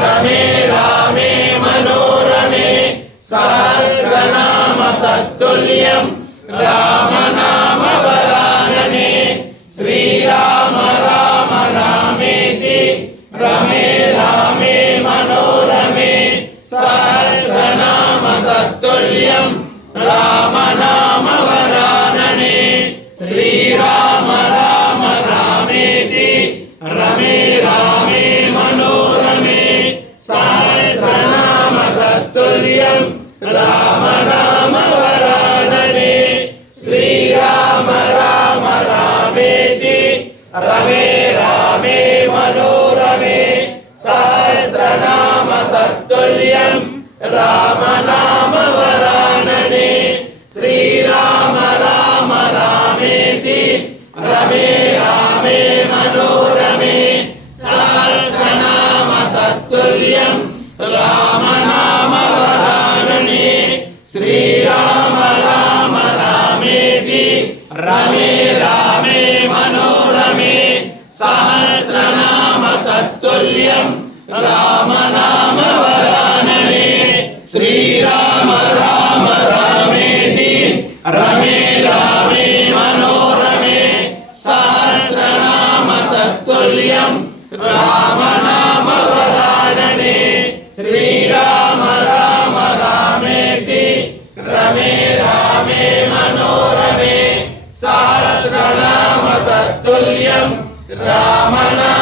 रमे रामे मनोरमे सहस्रनाम तत्तुल्यं राम नाम वरानने श्रीराम राम रामेति रमे रामे मनोरमे सहस्रनाम तत्तुल्यं राम नाम वरानने श्रीराम राम रामेति रमे रामे मनोरमे सहस्रनाम तत्तुल्यं राम नाम वरानने श्रीराम राम रामेति रमे रामे मनोरमे सहस्रनाम तत्तुल्यं राम नाम वरानने श्रीराम राम रामेति रमे रामे मनोरमे सहस्रनाम तत्तुल्यं राम नाम वरानने श्रीराम राम रामेति रमे रामे मनोरमे सहस्रनाम तत्तुल्यं राम नाम वरानने श्रीराम राम रामेति रमे रामे मनोरमे सहस्रनाम तत्तुल्यं राम नाम वरानने श्रीराम राम रामेति रमे रामे मनोरमे सहस्रनाम तत्तुल्यं राम नाम